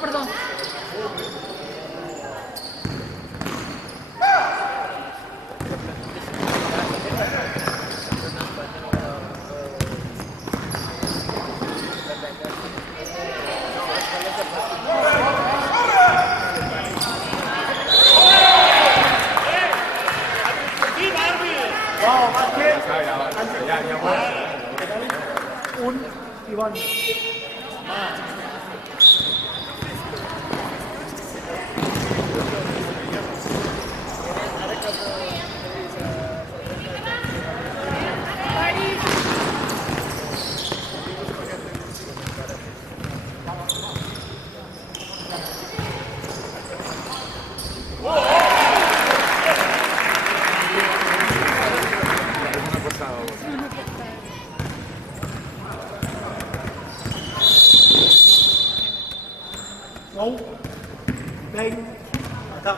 Perdó. Ivan. Ngủ đi thật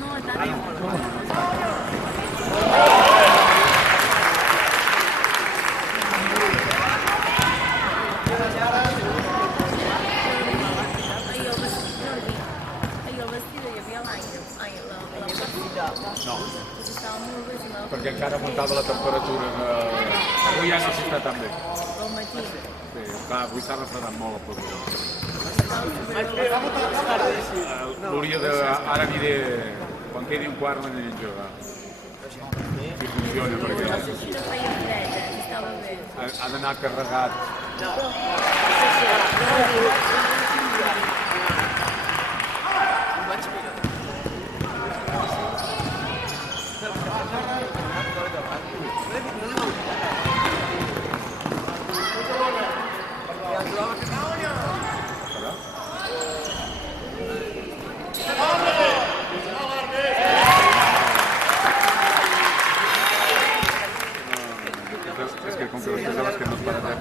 No, está bien. Perquè encara augmentava la temperatura. Avui ja no s'està tan bé. Sí, clar, avui s'ha refredat molt el producte. L'hauria de... Ara aniré... Quan quedi un quart m'aniré a jugar. Si funciona, perquè... Ha d'anar carregat. És que com que les coses que no es pararan...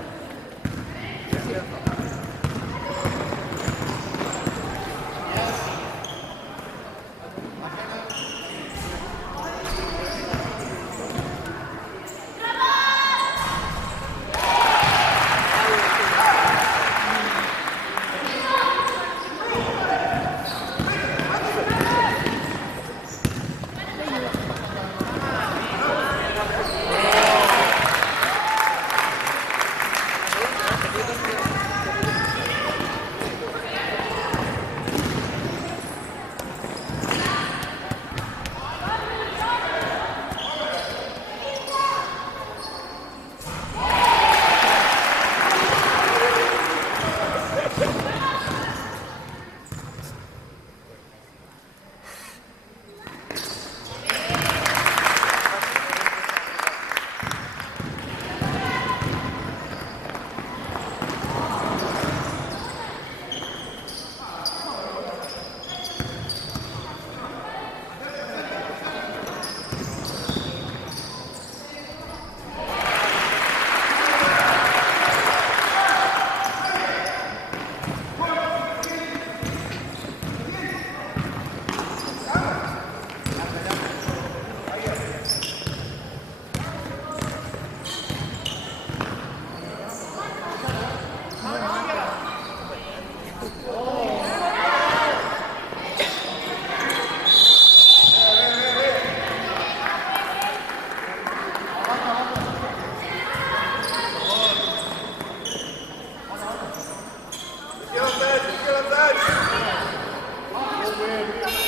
Get up,